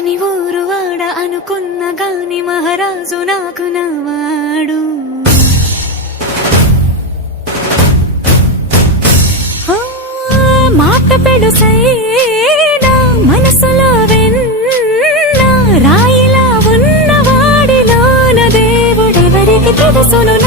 పని ఊరు వాడ అనుకున్న గాని మహారాజు నాకు నవాడు. మాట పెడుసైనా మనసులో వెన్న రాయిలా ఉన్నవాడిలోన దేవుడెవరికి తెలుసును